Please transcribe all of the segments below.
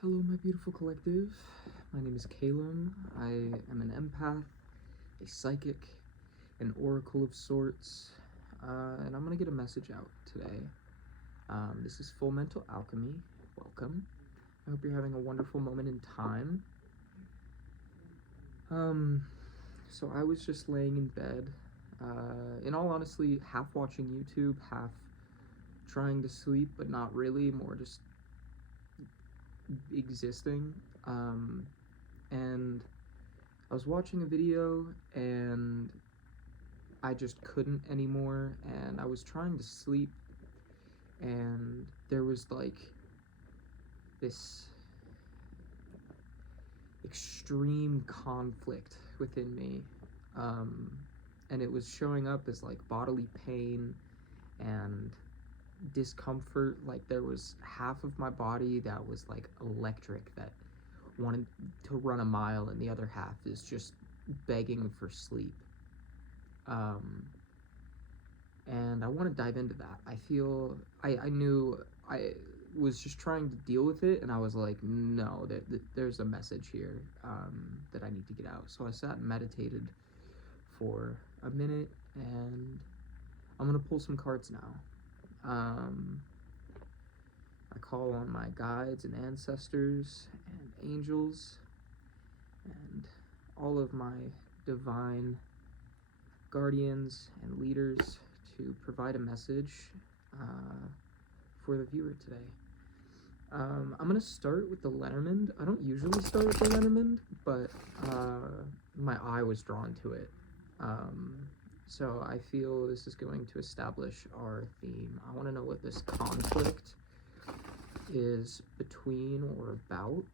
Hello, my beautiful collective. My name is Calum. I am an empath, a psychic, an oracle of sorts, and I'm gonna get a message out today. This is Full Mental Alchemy. Welcome. I hope you're having a wonderful moment in time. So I was just laying in bed, in all honesty, half watching YouTube, half trying to sleep, but not really, more just existing. And I was watching a video and I just couldn't anymore, and I was trying to sleep, and there was like this extreme conflict within me, and it was showing up as like bodily pain and discomfort. Like there was half of my body that was like electric, that wanted to run a mile, and the other half is just begging for sleep. And I want to dive into that. I knew I was just trying to deal with it, and I was like, no, there's a message here that I need to get out. So I sat and meditated for a minute, and I'm gonna pull some cards now. I call on my guides and ancestors and angels and all of my divine guardians and leaders to provide a message for the viewer today. I'm going to start with the Lenormand. I don't usually start with the Lenormand, but my eye was drawn to it. So I feel this is going to establish our theme. I want to know what this conflict is between or about.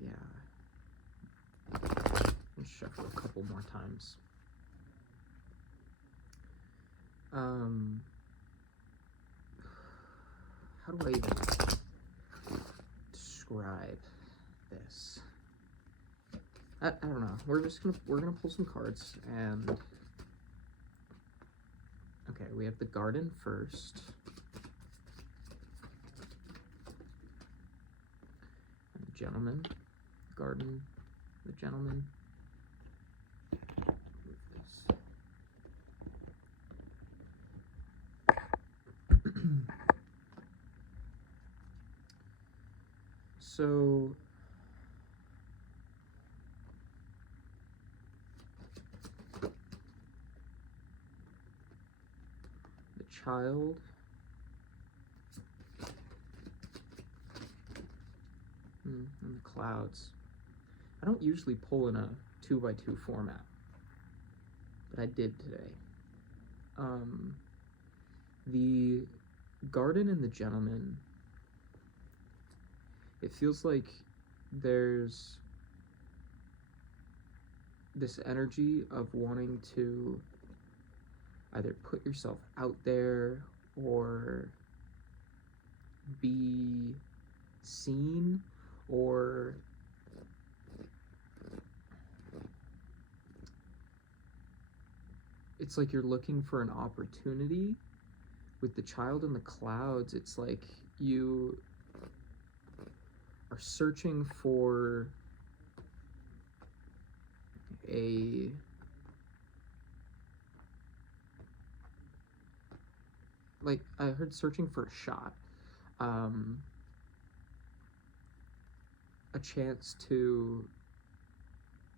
Yeah. Let's shuffle a couple more times. How do I even describe this? I don't know. We're gonna pull some cards, and okay, we have the Garden first, and the Gentleman. Garden, the Gentleman. So the Child and the Clouds. I don't usually pull in a 2x2 format, but I did today. The Garden and the Gentleman, it feels like there's this energy of wanting to either put yourself out there or be seen, or it's like you're looking for an opportunity. With the Child in the Clouds, it's like you are searching for a like I heard searching for a shot, a chance to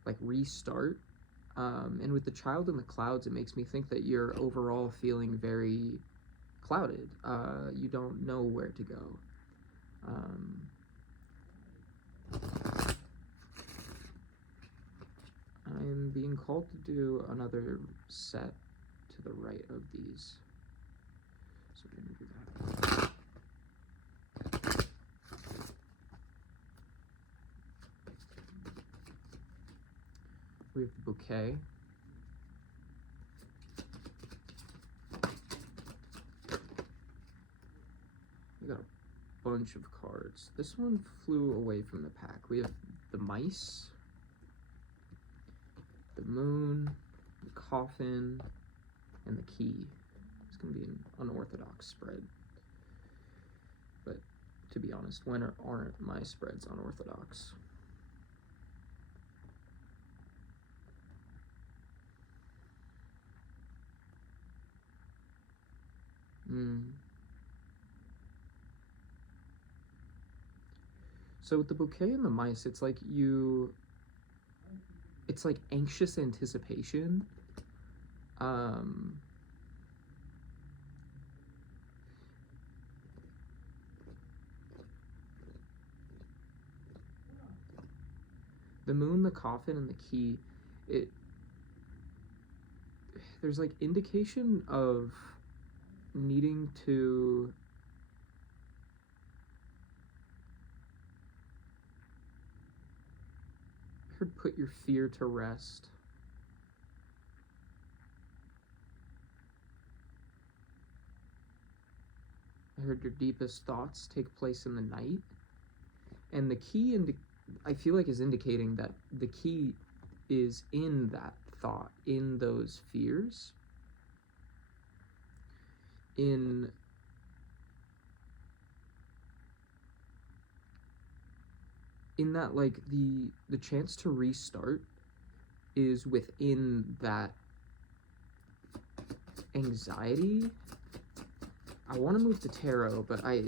like restart. And with the Child in the Clouds, it makes me think that you're overall feeling very clouded. You don't know where to go. I'm being called to do another set to the right of these. So we're gonna do that. We have the Bouquet. We got a bunch of cards. This one flew away from the pack. We have the Mice, the Moon, the Coffin, and the Key. It's going to be an unorthodox spread. But to be honest, when aren't my spreads unorthodox? So with the bouquet and the mice, it's like it's like anxious anticipation. The moon, the coffin, and the key, there's like indication of needing to put your fear to rest. I heard your deepest thoughts take place in the night. And the key, I feel like, is indicating that the key is in that thought, in those fears, in that, like, the chance to restart is within that anxiety. I want to move to tarot, but I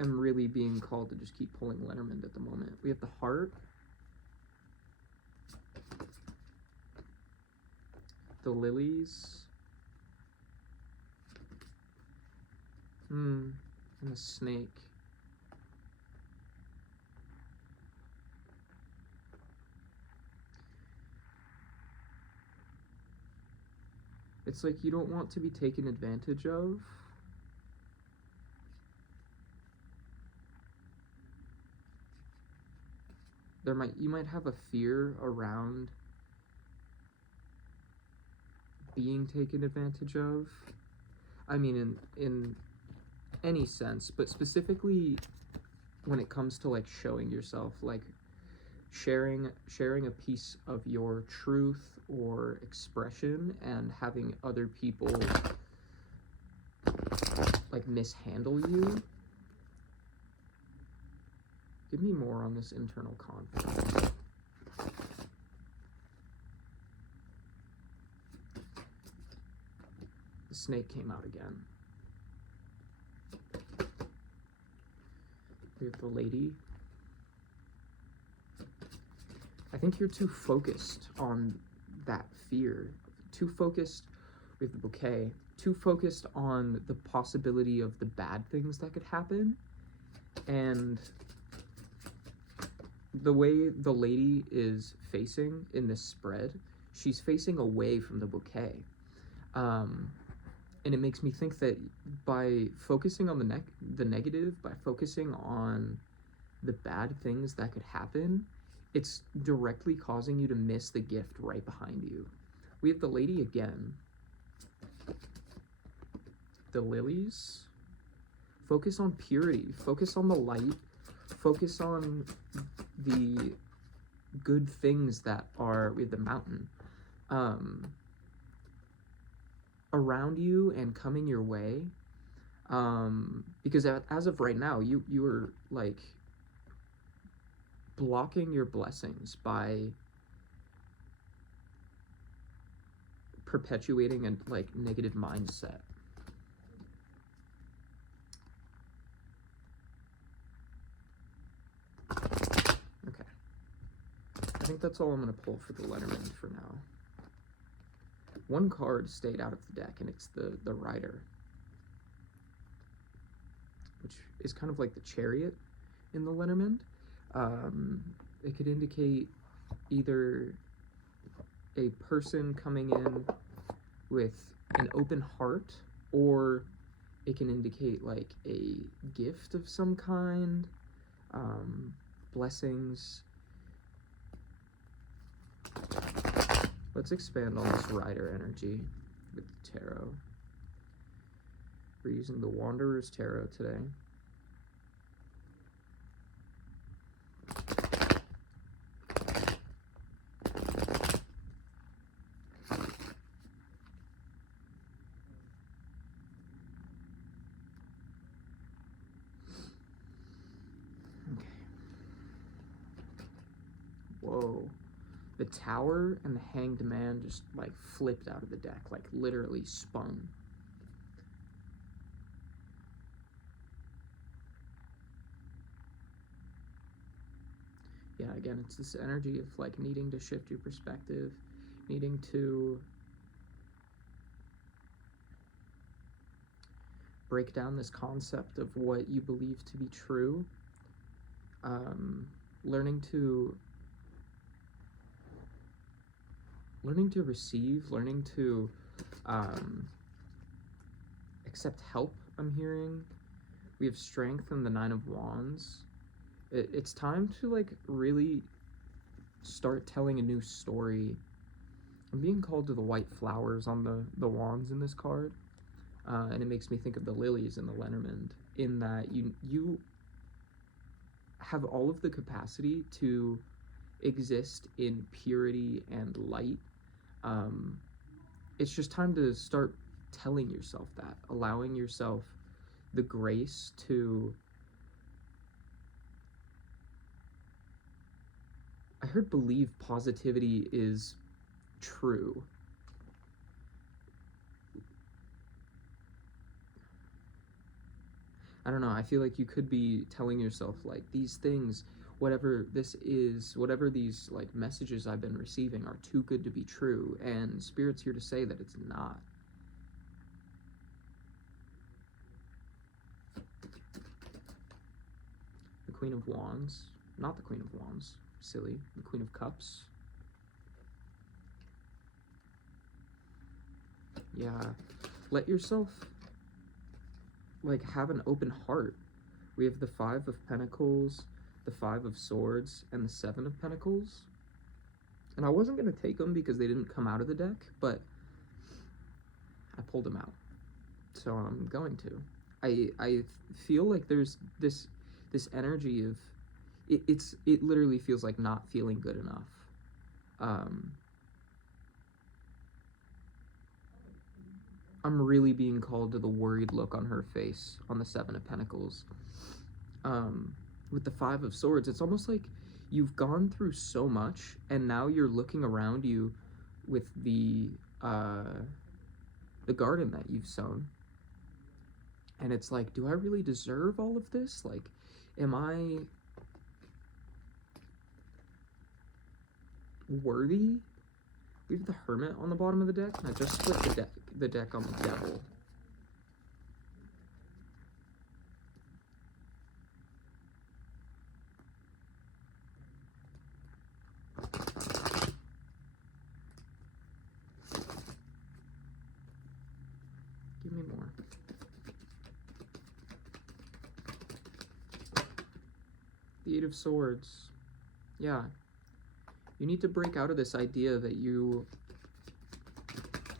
am really being called to just keep pulling Lenormand at the moment. We have the heart, the lilies, and the snake. It's like you don't want to be taken advantage of. You might have a fear around being taken advantage of. I mean, in any sense, but specifically when it comes to, like, showing yourself, like sharing a piece of your truth or expression and having other people, like, mishandle you. Give me more on this internal conflict. The snake came out again. We have the lady. I think you're too focused on that fear. Too focused, we have the bouquet, too focused on the possibility of the bad things that could happen. And the way the lady is facing in this spread, she's facing away from the bouquet. And it makes me think that by focusing on the negative, by focusing on the bad things that could happen, it's directly causing you to miss the gift right behind you. We have the lady again. The lilies. Focus on purity. Focus on the light. Focus on the good things that are with the mountain. Around you and coming your way, because as of right now, you are, like, blocking your blessings by perpetuating a, like, negative mindset. Okay, I think that's all I'm going to pull for the Lenormand for now. One card stayed out of the deck, and it's the Rider, which is kind of like the Chariot in the Lenormand. It could indicate either a person coming in with an open heart, or it can indicate, like, a gift of some kind, blessings. Let's expand on this Rider energy with the tarot. We're using the Wanderer's Tarot today. whoa. The Tower and the Hanged Man just, like, flipped out of the deck, like, literally spun. Yeah, again, it's this energy of, like, needing to shift your perspective, needing to break down this concept of what you believe to be true, learning to receive, learning to accept help. I'm hearing we have Strength and the Nine of Wands. It's time to, like, really start telling a new story. I'm being called to the white flowers on the wands in this card, and it makes me think of the lilies in the Lenormand, in that you have all of the capacity to exist in purity and light. It's just time to start telling yourself that, allowing yourself the grace to... I heard believe positivity is true. I don't know, I feel like you could be telling yourself, like, these things, whatever this is, whatever these, like, messages I've been receiving are too good to be true, and Spirit's here to say that it's not. The Queen of Wands, not the Queen of Wands, silly, the Queen of Cups. Yeah, let yourself, like, have an open heart. We have the Five of Pentacles, the Five of Swords, and the Seven of Pentacles. And I wasn't going to take them because they didn't come out of the deck, but I pulled them out. So I'm going to. I feel like there's this energy of... It literally feels like not feeling good enough. I'm really being called to the worried look on her face on the Seven of Pentacles. With the Five of Swords, it's almost like you've gone through so much, and now you're looking around you with the garden that you've sown. And it's like, do I really deserve all of this? Like, am I worthy? We have the Hermit on the bottom of the deck, and I just split the deck on the Devil. Give me more. The Eight of Swords. Yeah. You need to break out of this idea that you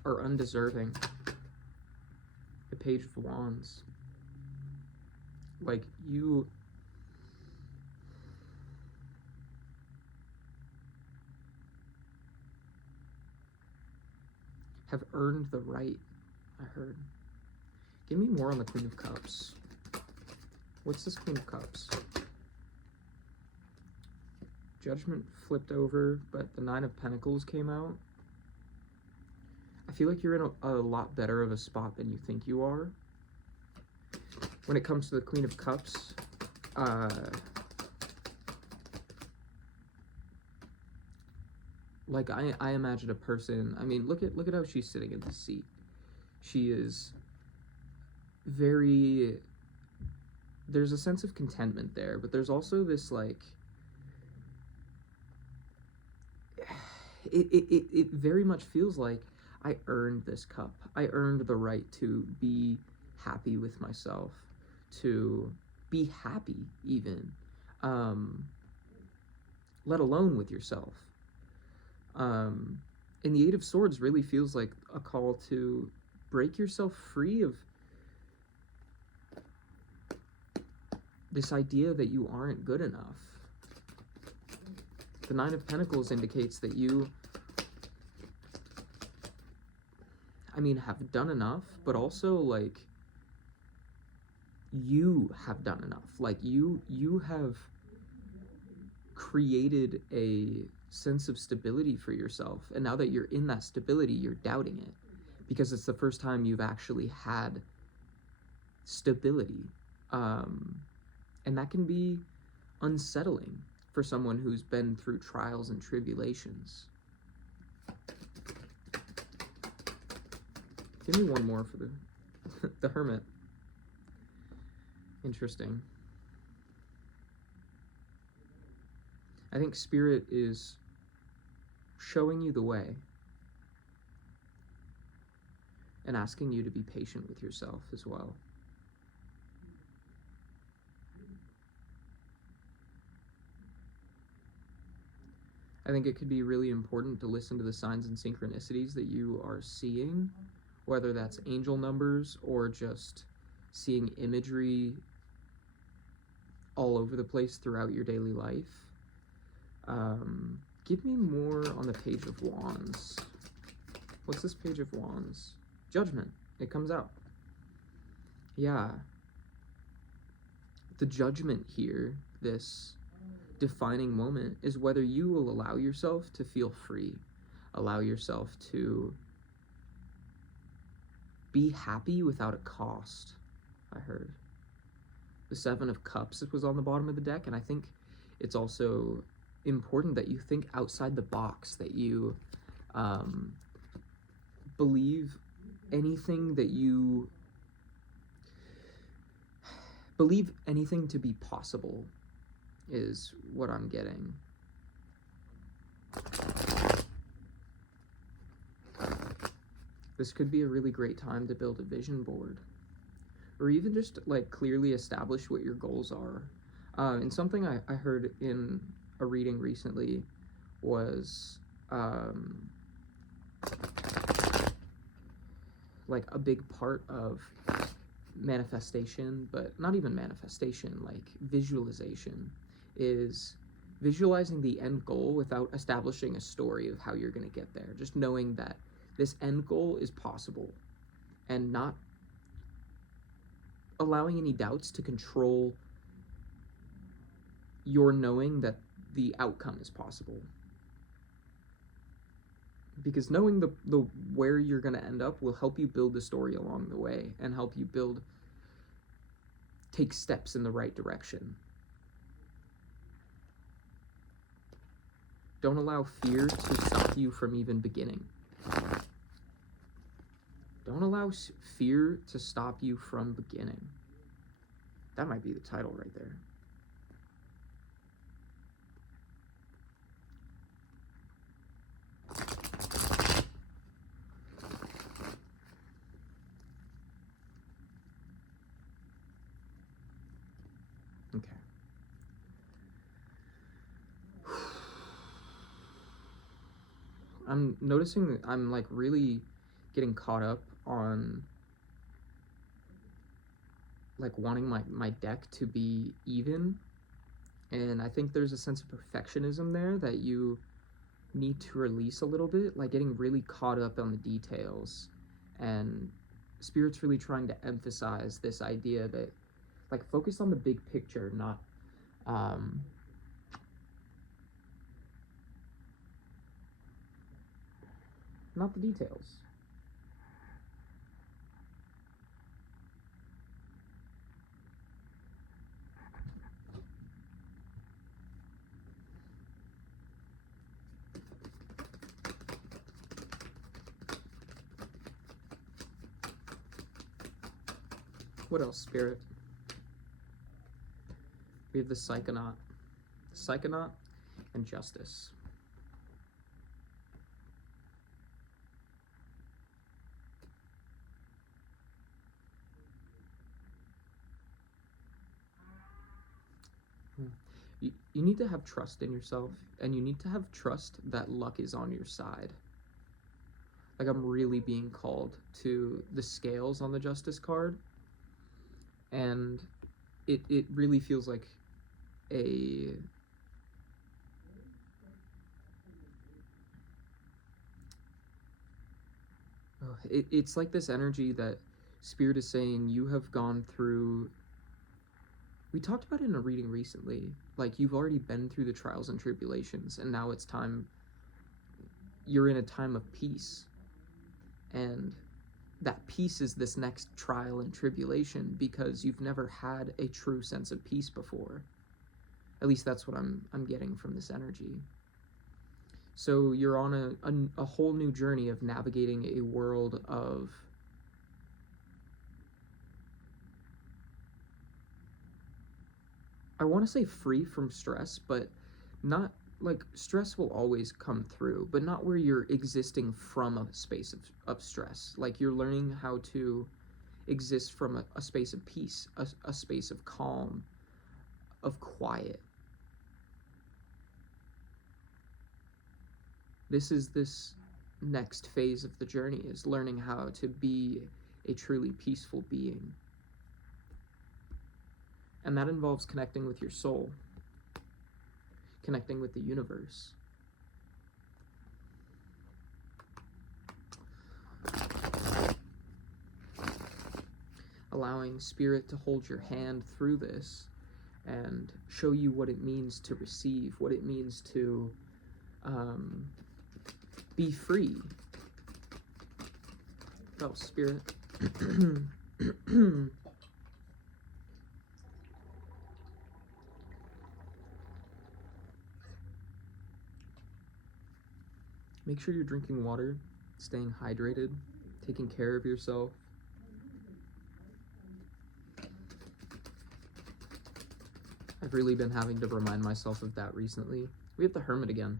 are undeserving. The Page of Wands. Like, you... have earned the right, I heard. Give me more on the Queen of Cups. What's this Queen of Cups? Judgment flipped over, but the Nine of Pentacles came out. I feel like you're in a lot better of a spot than you think you are. When it comes to the Queen of Cups, like, I imagine a person, I mean, look at how she's sitting in the seat. She is very... there's a sense of contentment there, but there's also this, like... It very much feels like I earned this cup. I earned the right to be happy with myself, to be happy even, let alone with yourself. And the Eight of Swords really feels like a call to break yourself free of this idea that you aren't good enough. The Nine of Pentacles indicates that you, I mean, have done enough, but also, like, you have done enough. Like, you have created a sense of stability for yourself. And now that you're in that stability, you're doubting it because it's the first time you've actually had stability. And that can be unsettling for someone who's been through trials and tribulations. Give me one more for the the Hermit. Interesting. I think Spirit is showing you the way and asking you to be patient with yourself as well. I think it could be really important to listen to the signs and synchronicities that you are seeing, whether that's angel numbers or just seeing imagery all over the place throughout your daily life. Give me more on the Page of Wands. What's this Page of Wands? Judgment. It comes out. Yeah. The judgment here, this defining moment, is whether you will allow yourself to feel free, allow yourself to be happy without a cost. I heard the Seven of Cups was on the bottom of the deck, and I think it's also important that you think outside the box, that you believe anything to be possible is what I'm getting. This could be a really great time to build a vision board, or even just like clearly establish what your goals are. And something I heard in a reading recently was like a big part of manifestation, but not even manifestation, like visualization, is visualizing the end goal without establishing a story of how you're going to get there. Just knowing that this end goal is possible and not allowing any doubts to control your knowing that the outcome is possible. Because knowing the where you're going to end up will help you build the story along the way and help you take steps in the right direction. Don't allow fear to stop you from even beginning. Don't allow fear to stop you from beginning. That might be the title right there. Okay. I'm noticing that I'm like really getting caught up on like wanting my deck to be even, and I think there's a sense of perfectionism there that you need to release a little bit, like getting really caught up on the details. And Spirit's really trying to emphasize this idea that like focus on the big picture, not the details. What else, Spirit? We have the Psychonaut and Justice. You need to have trust in yourself, and you need to have trust that luck is on your side. Like, I'm really being called to the scales on the Justice card, and it really feels like it's like this energy that Spirit is saying you have gone through we talked about it in a reading recently. Like, you've already been through the trials and tribulations, and now it's time, you're in a time of peace. And that peace is this next trial and tribulation because you've never had a true sense of peace before. At least that's what I'm getting from this energy. So you're on a whole new journey of navigating a world of I want to say free from stress, but not like stress will always come through, but not where you're existing from a space of stress. Like you're learning how to exist from a space of peace, a space of calm, of quiet. This is this next phase of the journey, is learning how to be a truly peaceful being. And that involves connecting with your soul, connecting with the universe. Allowing spirit to hold your hand through this and show you what it means to receive, what it means to be free. Oh, spirit. Make sure you're drinking water, staying hydrated, taking care of yourself. I've really been having to remind myself of that recently. We have the Hermit again.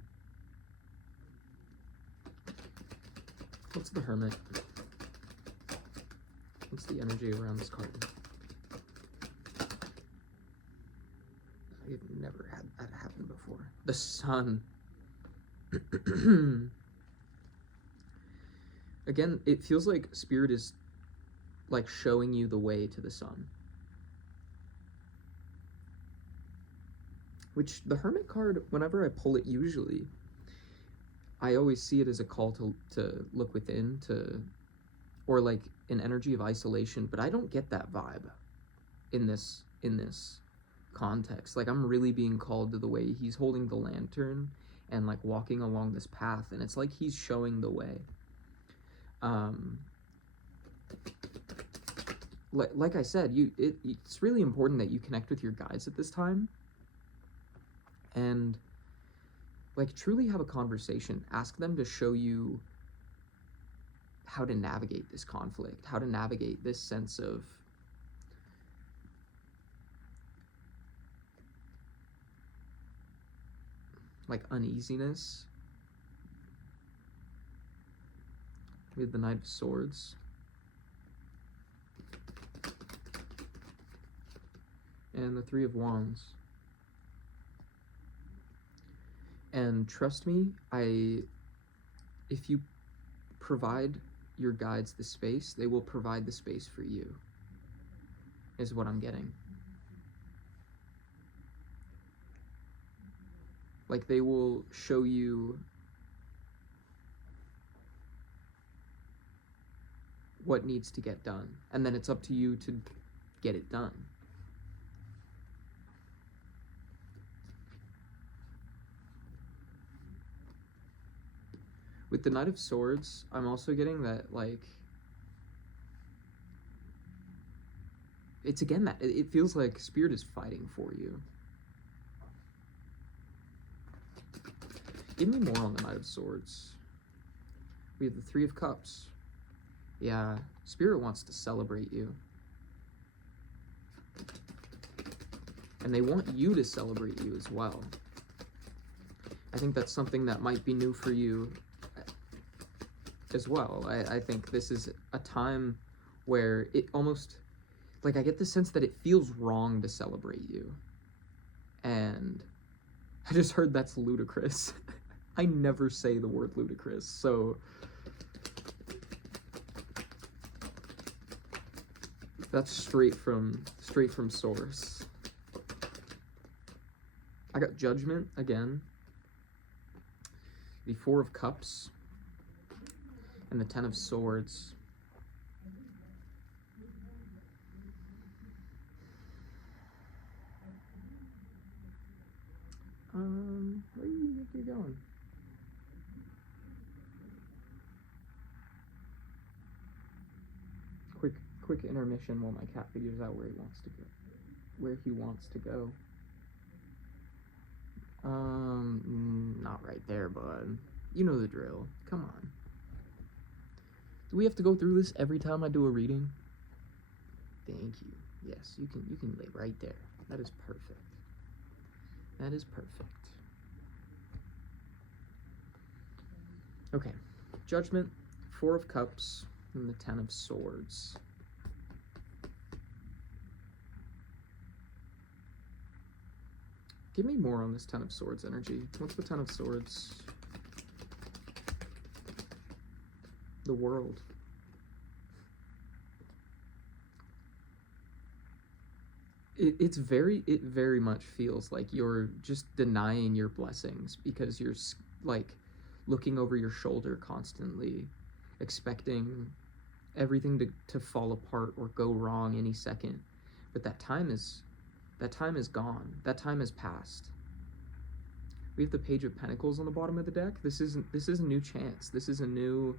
What's the Hermit? What's the energy around this card? I've never had that happen before. The Sun. Again, it feels like spirit is like showing you the way to the sun. Which the Hermit card, whenever I pull it usually, I always see it as a call to look within, or like an energy of isolation, but I don't get that vibe in this context. Like I'm really being called to the way he's holding the lantern and like walking along this path, and it's like he's showing the way. Like I said, it's really important that you connect with your guides at this time and like truly have a conversation. Ask them to show you how to navigate this conflict, how to navigate this sense of like uneasiness. We have the Knight of Swords. And the Three of Wands. And trust me, if you provide your guides the space, they will provide the space for you, is what I'm getting. Like they will show you what needs to get done, and then it's up to you to get it done. With the Knight of Swords, I'm also getting that, like, it's again that, it feels like spirit is fighting for you. Give me more on the Knight of Swords. We have the Three of Cups. Yeah, spirit wants to celebrate you. And they want you to celebrate you as well. I think that's something that might be new for you as well. I think this is a time where it almost, like I get the sense that it feels wrong to celebrate you. And I just heard that's ludicrous. I never say the word ludicrous, so that's straight from source. I got Judgment again, the Four of Cups, and the Ten of Swords. quick intermission while my cat figures out where he wants to go. Not right there, bud. You know the drill. Come on. Do we have to go through this every time I do a reading? Thank you. Yes, you can lay right there. That is perfect. That is perfect. Okay. Judgment, 4 of Cups, and the 10 of Swords. Give me more on this 10 of Swords energy. What's the 10 of Swords? The World. It very much feels like you're just denying your blessings because you're like looking over your shoulder constantly, expecting everything to fall apart or go wrong any second. But that time is gone. That time has passed. We have the Page of Pentacles on the bottom of the deck. This is a new chance. This is a new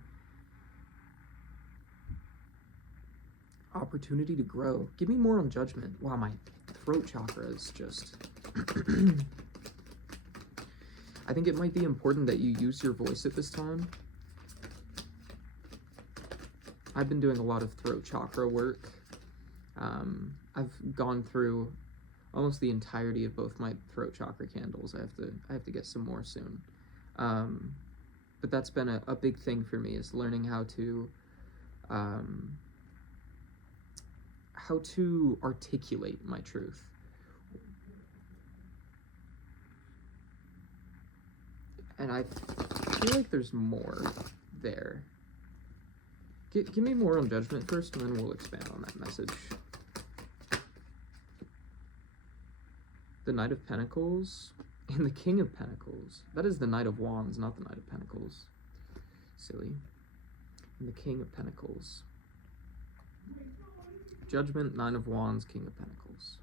opportunity to grow. Give me more on Judgment. Wow, my throat chakra is just I think it might be important that you use your voice at this time. I've been doing a lot of throat chakra work. I've gone through almost the entirety of both my throat chakra candles. I have to get some more soon. But that's been a big thing for me, is learning how to articulate my truth. And I feel like there's more there. Give me more on Judgment first, and then we'll expand on that message. The Knight of Pentacles and the King of Pentacles. That is the Knight of Wands, not the Knight of Pentacles. Silly. And the King of Pentacles. Judgment, 9 of Wands, King of Pentacles.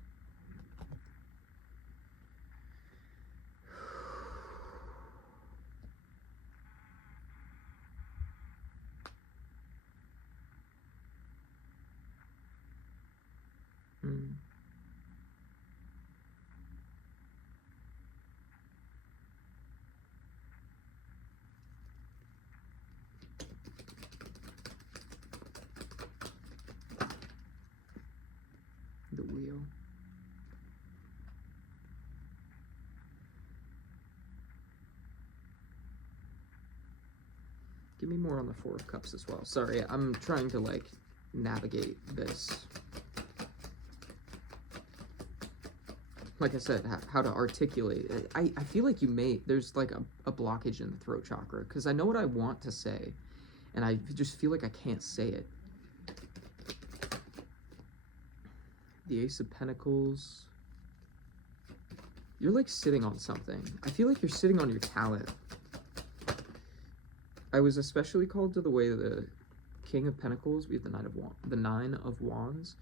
The Wheel. Give me more on the 4 of Cups as well. Sorry, I'm trying to like navigate this. Like I said, how to articulate it. I feel like there's like a blockage in the throat chakra, because I know what I want to say, and I just feel like I can't say it. The Ace of Pentacles. You're like sitting on something. I feel like you're sitting on your talent. I was especially called to the way the King of Pentacles, we have the Nine of Wands,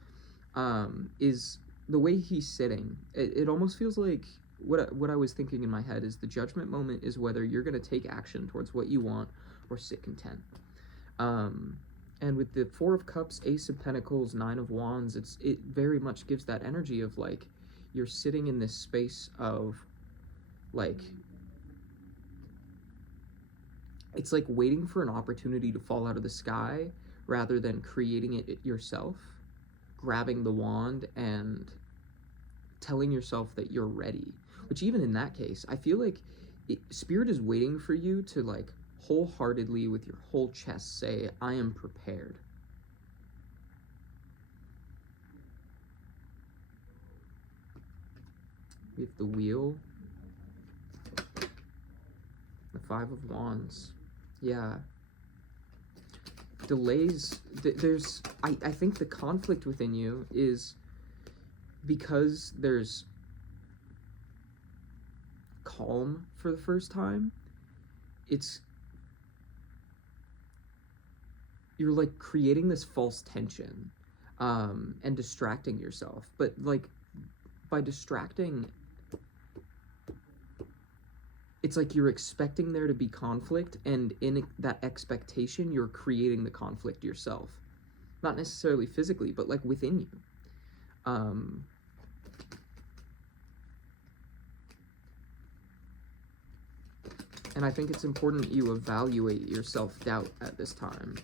is the way he's sitting. It almost feels like what I was thinking in my head is the judgment moment is whether you're going to take action towards what you want or sit content. And with the 4 of Cups, Ace of Pentacles, 9 of Wands, it very much gives that energy of like you're sitting in this space of like, it's like waiting for an opportunity to fall out of the sky rather than creating it yourself, grabbing the wand and telling yourself that you're ready. Which even in that case, I feel like Spirit is waiting for you to like wholeheartedly with your whole chest say, I am prepared. We have the Wheel, the 5 of Wands. Yeah. Delays, I think the conflict within you is because there's calm for the first time. You're like creating this false tension and distracting yourself, but like by distracting, it's like you're expecting there to be conflict, and in that expectation you're creating the conflict yourself. Not necessarily physically, but like within you. And I think it's important you evaluate your self-doubt at this time.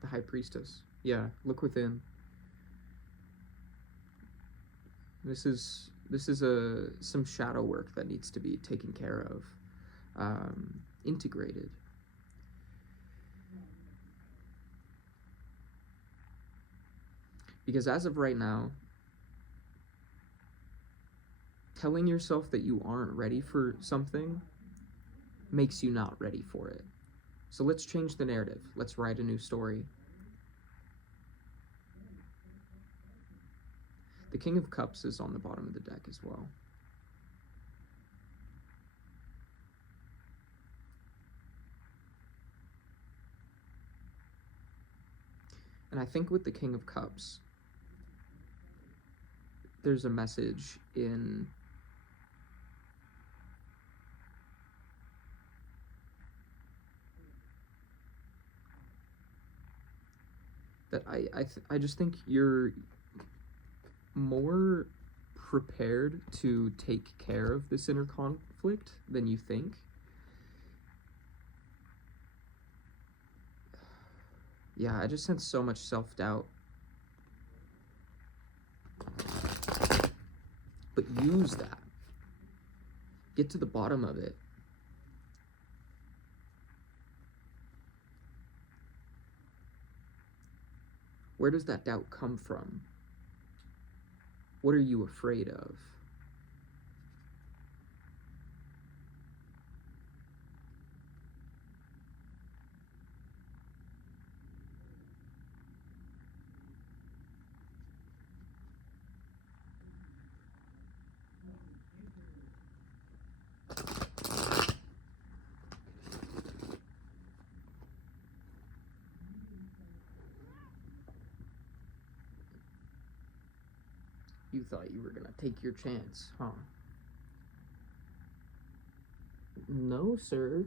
The High Priestess. Yeah, look within. This is some shadow work that needs to be taken care of, integrated. Because as of right now, telling yourself that you aren't ready for something makes you not ready for it. So let's change the narrative. Let's write a new story. The King of Cups is on the bottom of the deck as well. And I think with the King of Cups, there's a message in that I just think you're more prepared to take care of this inner conflict than you think. Yeah, I just sense so much self-doubt. But use that. Get to the bottom of it. Where does that doubt come from? What are you afraid of? You thought you were gonna take your chance, huh? No, sir.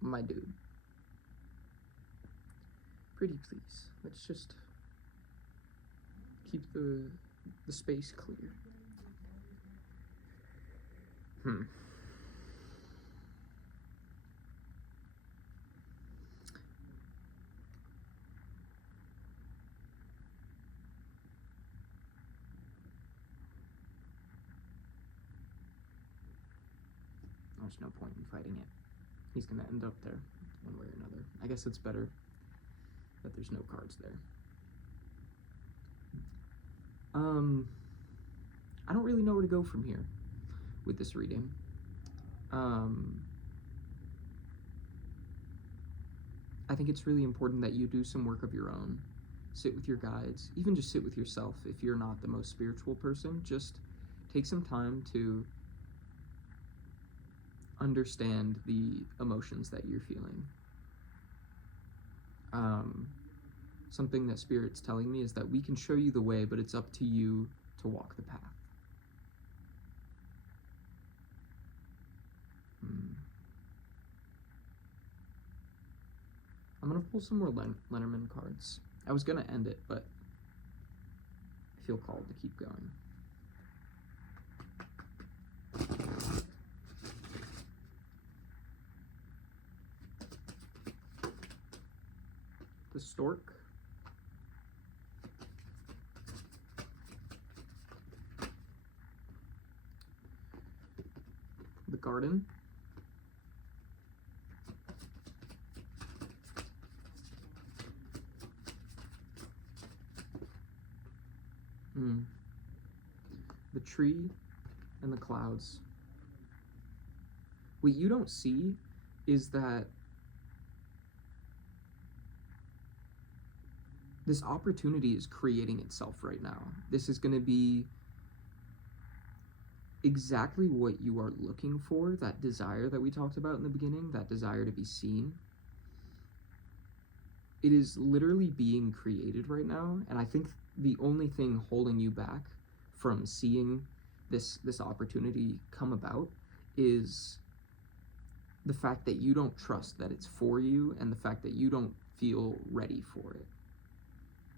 My dude. Pretty please. Let's just keep the space clear. There's no point in fighting it. He's gonna end up there, one way or another. I guess it's better that there's no cards there. I don't really know where to go from here with this reading. I think it's really important that you do some work of your own. Sit with your guides, even just sit with yourself. If you're not the most spiritual person, just take some time to understand the emotions that you're feeling. Something that Spirit's telling me is that we can show you the way, but it's up to you to walk the path. I'm gonna pull some more Lenormand cards. I was gonna end it, but I feel called to keep going. The Stork. The Garden. The Tree and the Clouds. What you don't see is that this opportunity is creating itself right now. This is going to be exactly what you are looking for, that desire that we talked about in the beginning, that desire to be seen. It is literally being created right now, and I think the only thing holding you back from seeing this opportunity come about is the fact that you don't trust that it's for you, and the fact that you don't feel ready for it.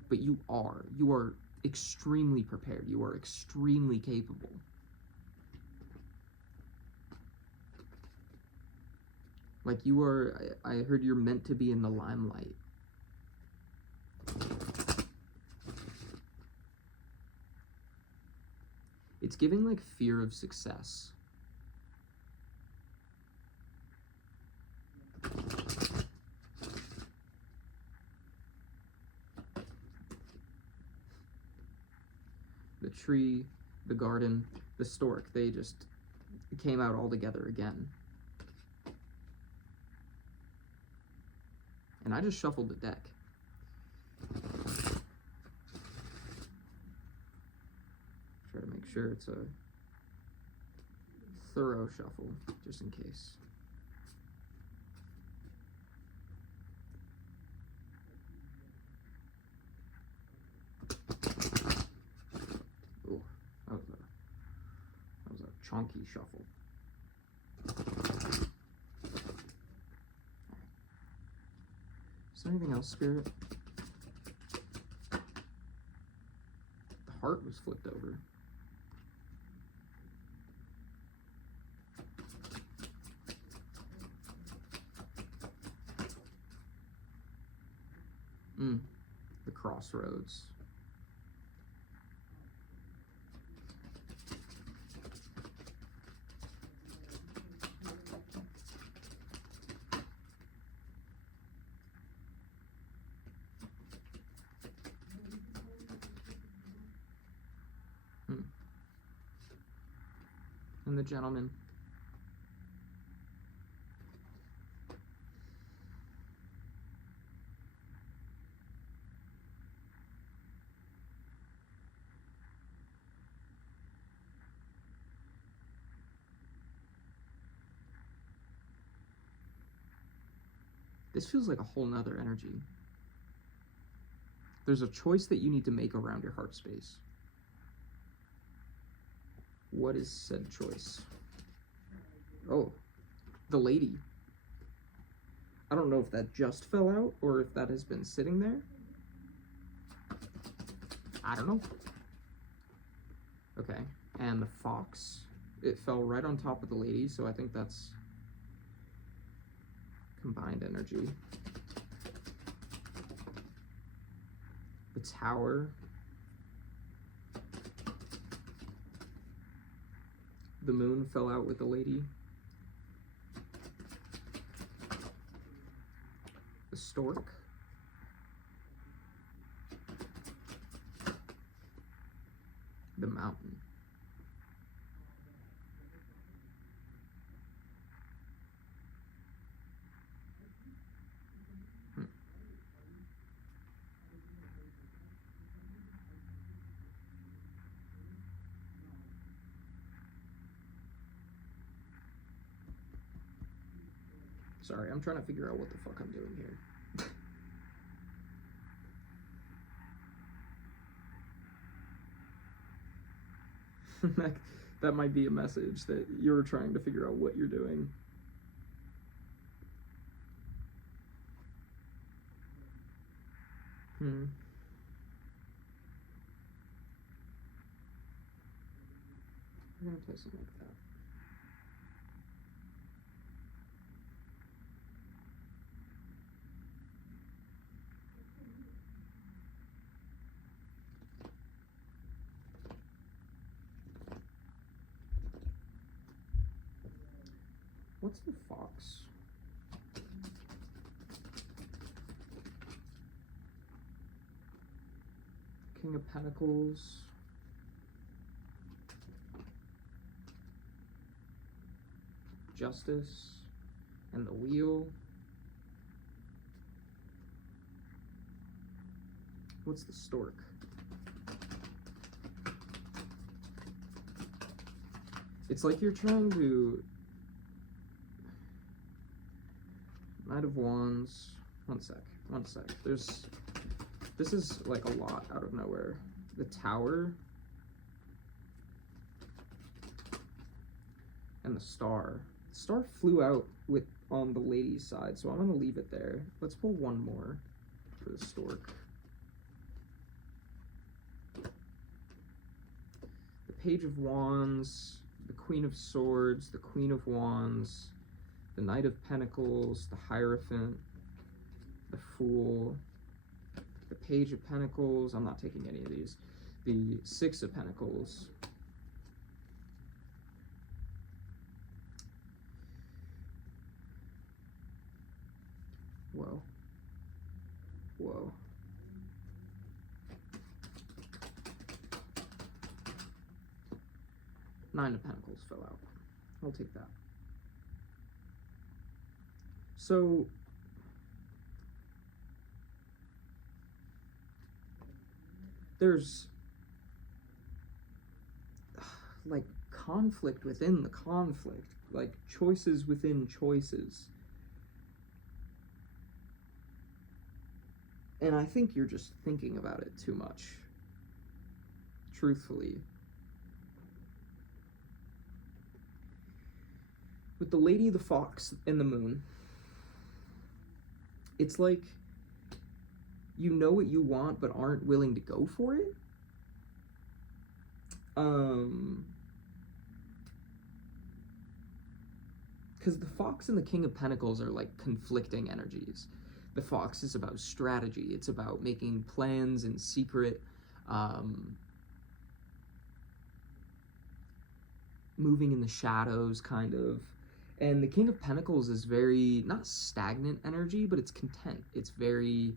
But you are extremely prepared, you are extremely capable. Like I heard you're meant to be in the limelight. It's giving like fear of success. The tree, the garden, the stork, they just came out all together again. And I just shuffled the deck. Try to make sure it's a thorough shuffle, just in case. Ooh, that was a chonky shuffle. Is there anything else, Spirit? The heart was flipped over. The crossroads. And the gentleman. This feels like a whole nother energy. There's a choice that you need to make around your heart space. What is said choice? Oh, the lady. I don't know if that just fell out or if that has been sitting there. I don't know. Okay, and the fox. It fell right on top of the lady, so I think that's combined energy. The tower. The moon fell out with the lady. The stork. The mountain. Sorry, I'm trying to figure out what the fuck I'm doing here. That might be a message that you're trying to figure out what you're doing. I'm gonna play something like that. What's the fox? King of Pentacles. Justice. And the wheel. What's the stork? It's like you're trying to... Knight of Wands. One sec. There's This is like a lot out of nowhere. The Tower and the Star. The Star flew out with on the lady's side, so I'm gonna leave it there. Let's pull one more for the Stork. The Page of Wands, the Queen of Swords, the Queen of Wands, the Knight of Pentacles, the Hierophant, the Fool, the Page of Pentacles, I'm not taking any of these, the Six of Pentacles, whoa, whoa, Nine of Pentacles fell out. I'll take that. So there's like conflict within the conflict, like choices within choices. And I think you're just thinking about it too much, truthfully. With the Lady, the Fox, and the Moon, it's like you know what you want but aren't willing to go for it. Because the Fox and the King of Pentacles are like conflicting energies. The Fox is about strategy. It's about making plans in secret, moving in the shadows, kind of. And the King of Pentacles is very, not stagnant energy, but it's content. It's very,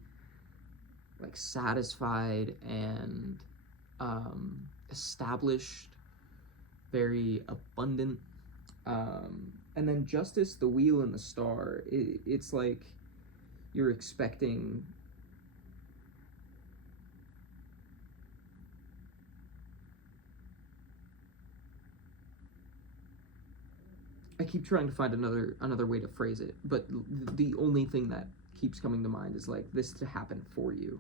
like, satisfied and established, very abundant. And then Justice, the Wheel, and the Star, it's like you're expecting I keep trying to find another way to phrase it, but the only thing that keeps coming to mind is like this to happen for you.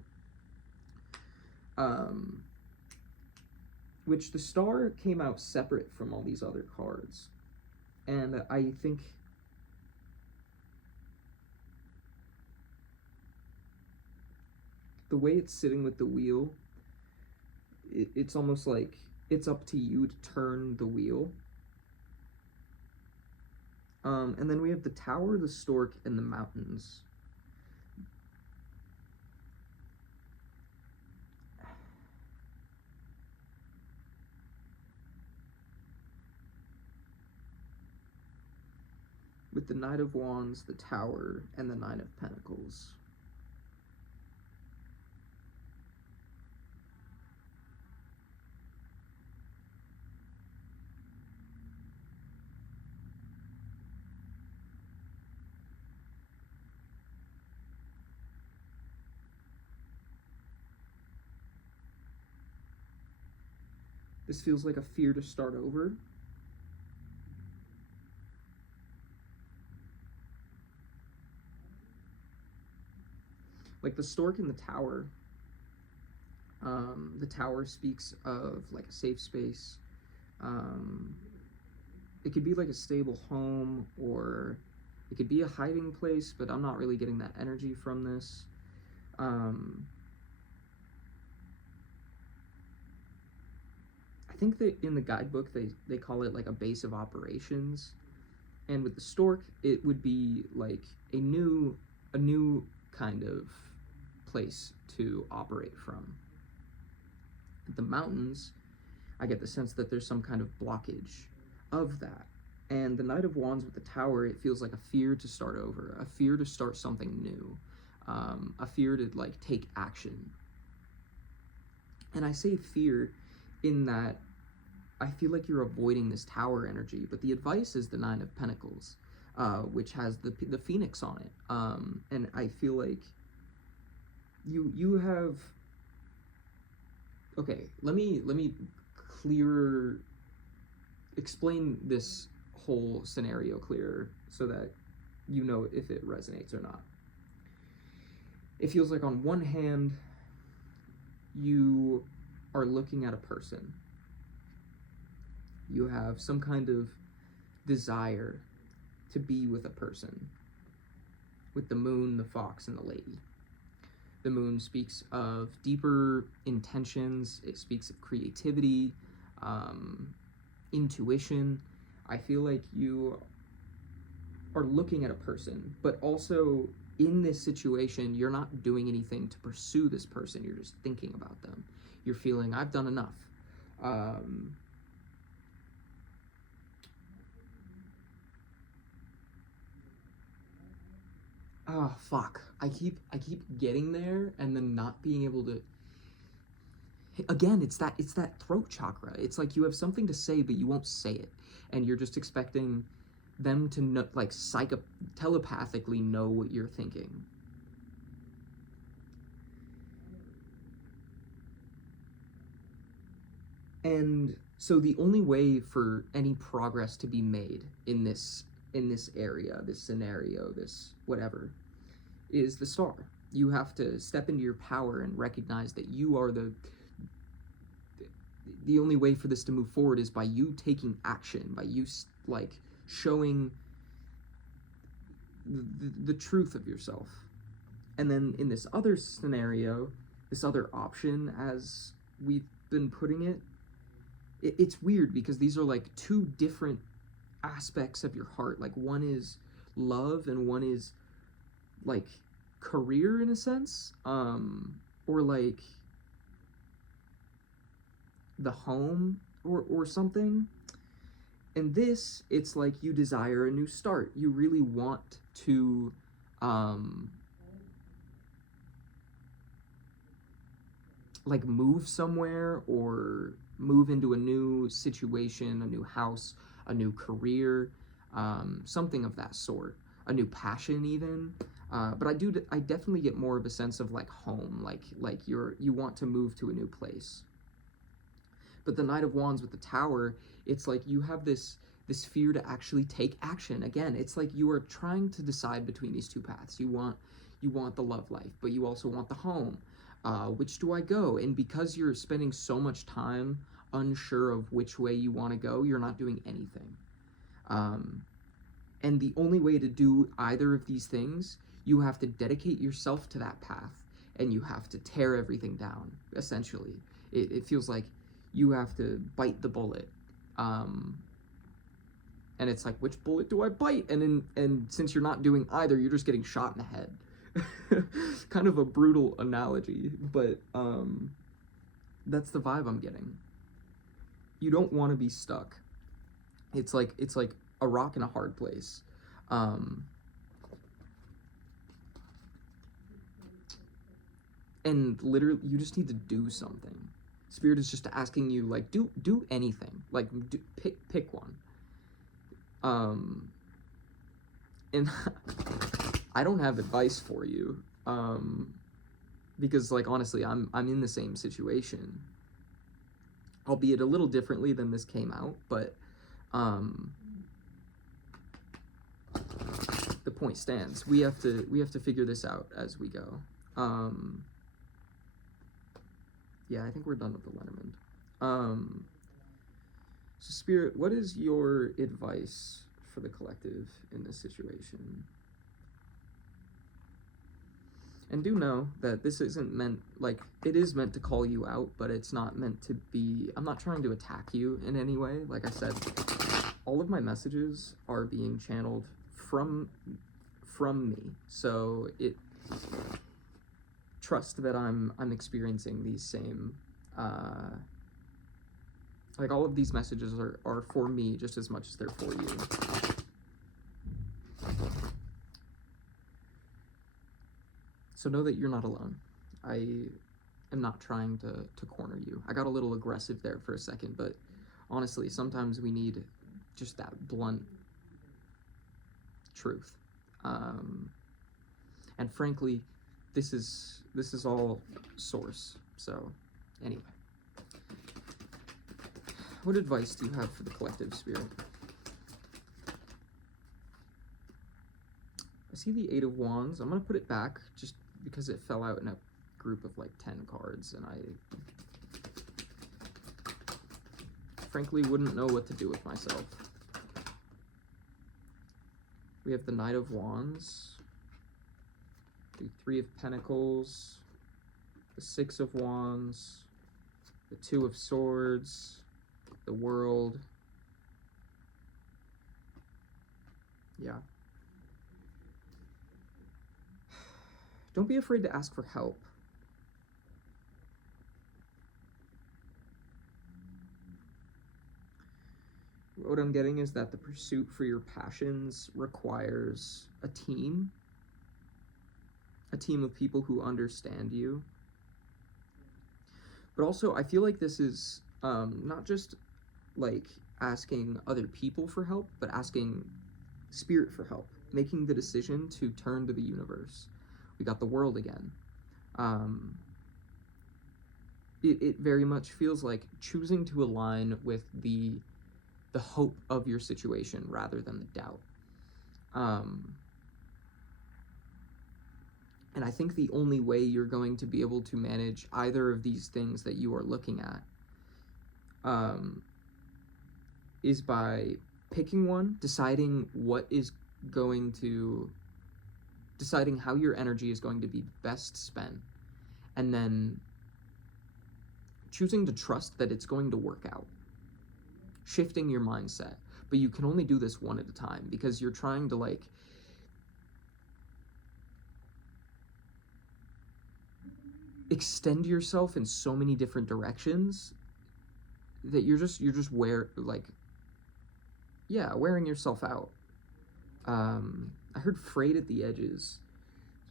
Which the Star came out separate from all these other cards. And I think the way it's sitting with the Wheel, it's almost like it's up to you to turn the wheel. And then we have the Tower, the Stork, and the Mountains. With the Knight of Wands, the Tower, and the Nine of Pentacles. This feels like a fear to start over. Like the Stork in the Tower. The Tower speaks of like a safe space. It could be like a stable home, or it could be a hiding place, but I'm not really getting that energy from this. I think that in the guidebook they call it like a base of operations, and with the Stork it would be like a new kind of place to operate from. The Mountains, I get the sense that there's some kind of blockage of that. And the Knight of Wands with the Tower, it feels like a fear to start over, a fear to start something new, a fear to like take action. And I say fear in that I feel like you're avoiding this Tower energy, but the advice is the Nine of Pentacles, which has the Phoenix on it. And I feel like you have. Okay, let me explain this whole scenario clearer so that you know if it resonates or not. It feels like on one hand, you are looking at a person. You have some kind of desire to be with a person. With the moon, the fox, and the lady. The moon speaks of deeper intentions. It speaks of creativity, intuition. I feel like you are looking at a person, but also in this situation, you're not doing anything to pursue this person. You're just thinking about them. You're feeling, I've done enough. Oh fuck. I keep getting there and then not being able to. Again, it's that throat chakra. It's like you have something to say but you won't say it, and you're just expecting them to know, like telepathically know what you're thinking. And so the only way for any progress to be made in this area, this scenario, this whatever, is the star. You have to step into your power and recognize that you are the only way for this to move forward is by you taking action, by you like showing the truth of yourself. And then in this other scenario, this other option, as we've been putting it, it's weird because these are like two different aspects of your heart. Like one is love and one is like career in a sense, or like the home or something. And this, it's like you desire a new start. You really want to like move somewhere or move into a new situation, a new house, a new career, something of that sort, a new passion even. But I definitely get more of a sense of like home, like you want to move to a new place. But the Knight of Wands with the Tower, it's like you have this fear to actually take action. Again, it's like you are trying to decide between these two paths. You want the love life, but you also want the home. Which do I go? And because you're spending so much time unsure of which way you want to go, you're not doing anything. And the only way to do either of these things, you have to dedicate yourself to that path, and you have to tear everything down, essentially. It feels like you have to bite the bullet. And it's like, which bullet do I bite? And since you're not doing either, you're just getting shot in the head. Kind of a brutal analogy, but that's the vibe I'm getting. You don't want to be stuck. It's like a rock in a hard place. And literally, you just need to do something. Spirit is just asking you, like, do anything. Like, pick one. And I don't have advice for you, because, like, honestly, I'm in the same situation, albeit a little differently than this came out, but the point stands. We have to figure this out as we go. Yeah, I think we're done with the Lenormand. So Spirit, what is your advice for the collective in this situation? And do know that this isn't meant, like, it is meant to call you out, but it's not meant to be, I'm not trying to attack you in any way. Like I said, all of my messages are being channeled from me. So trust that I'm experiencing these same, like, all of these messages are for me just as much as they're for you. So know that you're not alone. I am not trying to corner you. I got a little aggressive there for a second, but honestly, sometimes we need just that blunt truth. And frankly, this is all source. So anyway, what advice do you have for the collective, Spirit? I see the Eight of Wands. I'm gonna put it back just because it fell out in a group of like 10 cards, and I frankly wouldn't know what to do with myself. We have the Knight of Wands, the Three of Pentacles, the Six of Wands, the Two of Swords, the World. Yeah. Don't be afraid to ask for help. What I'm getting is that the pursuit for your passions requires a team of people who understand you. But also, I feel like this is not just like asking other people for help, but asking spirit for help, making the decision to turn to the universe. We got the World again. It very much feels like choosing to align with the hope of your situation rather than the doubt. And I think the only way you're going to be able to manage either of these things that you are looking at is by picking one, deciding how your energy is going to be best spent, and then choosing to trust that it's going to work out. Shifting your mindset. But you can only do this one at a time, because you're trying to like extend yourself in so many different directions that you're just wearing yourself out. I heard frayed at the edges,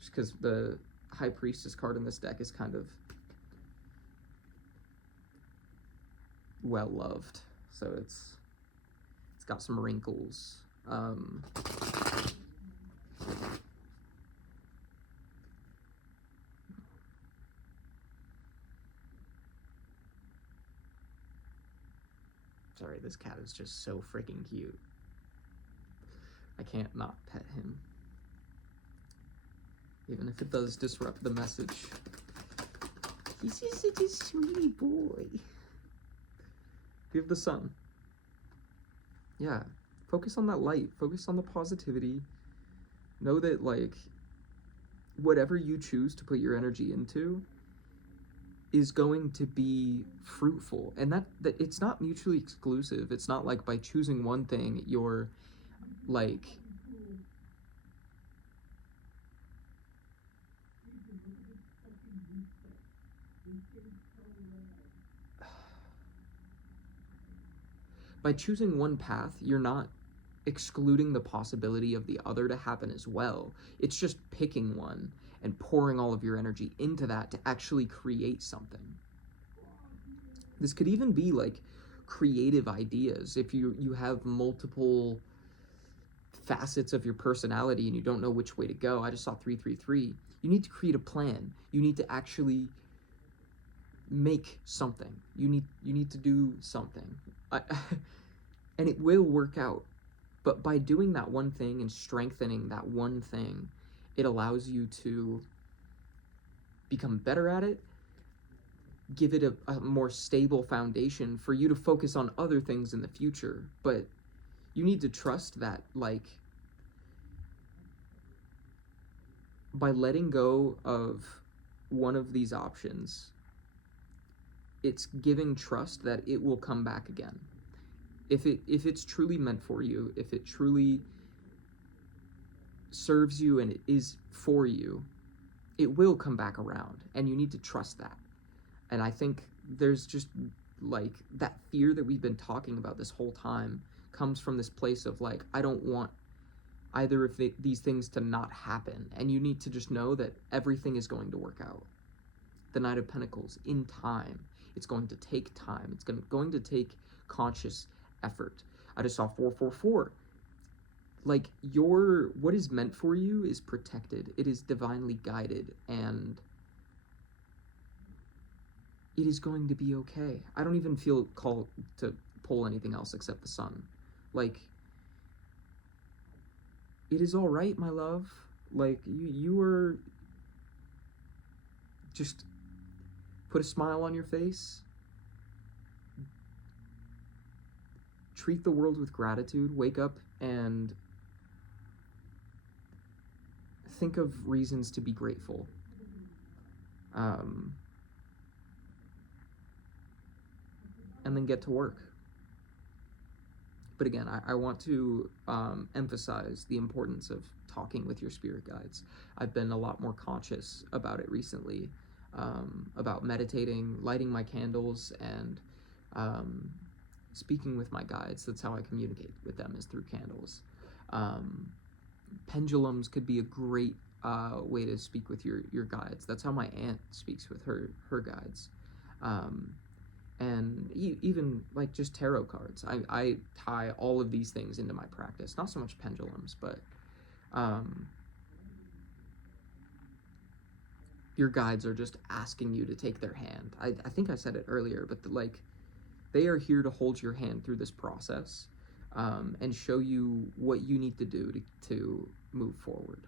just because the High Priestess card in this deck is kind of well loved, so it's got some wrinkles. Sorry, this cat is just so freaking cute. I can't not pet him, even if it does disrupt the message. He's just such a sweetie boy. We have the Sun. Yeah, focus on that light, focus on the positivity. Know that like whatever you choose to put your energy into is going to be fruitful, and that it's not mutually exclusive. It's not like by choosing one thing you're like by choosing one path you're not excluding the possibility of the other to happen as well. It's just picking one and pouring all of your energy into that to actually create something. This could even be like creative ideas. If you have multiple facets of your personality and you don't know which way to go. I just saw 333. You need to create a plan. You need to actually make something. You need to do something. And it will work out. But by doing that one thing and strengthening that one thing, it allows you to become better at it, give it a more stable foundation for you to focus on other things in the future. But you need to trust that, like, by letting go of one of these options, it's giving trust that it will come back again. If it's truly meant for you, if it truly serves you and it is for you, it will come back around, and you need to trust that. And I think there's just like that fear that we've been talking about this whole time comes from this place of like, I don't want either of these things to not happen, and you need to just know that everything is going to work out. The Knight of Pentacles, in time. It's going to take time. It's going to take conscious effort. I just saw 444. Like, what is meant for you is protected. It is divinely guided, and it is going to be okay. I don't even feel called to pull anything else except the Sun. Like, it is all right, my love. Like, you are just put a smile on your face. Treat the world with gratitude. Wake up and think of reasons to be grateful. And then get to work. But again, I want to emphasize the importance of talking with your spirit guides. I've been a lot more conscious about it recently, about meditating, lighting my candles, and speaking with my guides. That's how I communicate with them, is through candles. Pendulums could be a great way to speak with your guides. That's how my aunt speaks with her guides. And even like just tarot cards. I tie all of these things into my practice. Not so much pendulums, but your guides are just asking you to take their hand. I think I said it earlier, but they are here to hold your hand through this process, and show you what you need to do to move forward.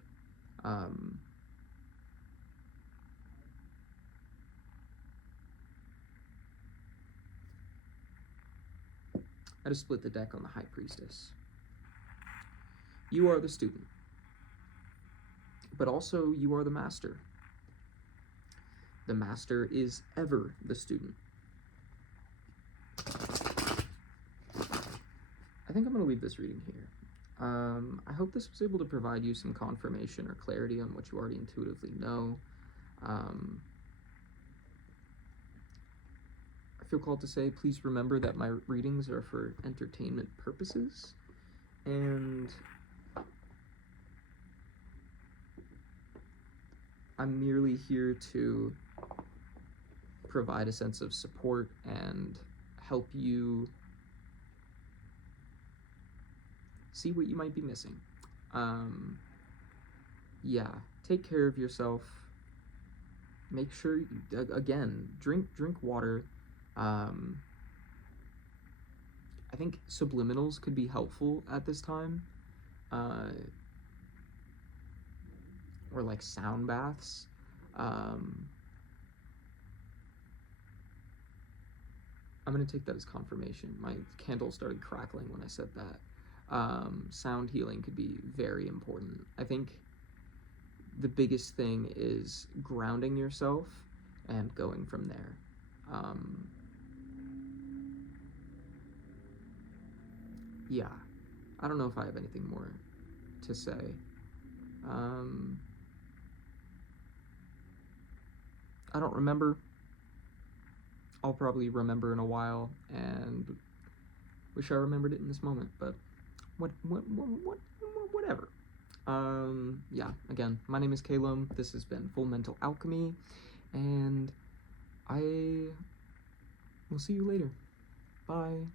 I just split the deck on the High Priestess. You are the student, but also you are the master. The master is ever the student. I think I'm going to leave this reading here. I hope this was able to provide you some confirmation or clarity on what you already intuitively know. I feel called to say, please remember that my readings are for entertainment purposes, and I'm merely here to provide a sense of support and help you see what you might be missing. Yeah, take care of yourself. Make sure, again, drink water. I think subliminals could be helpful at this time, or like sound baths. I'm gonna take that as confirmation. My candle started crackling when I said that. Sound healing could be very important. I think the biggest thing is grounding yourself and going from there. Yeah, I don't know if I have anything more to say. I don't remember. I'll probably remember in a while, and wish I remembered it in this moment, but whatever. Yeah, again, my name is Calum. This has been Full Mental Alchemy, and I will see you later. Bye.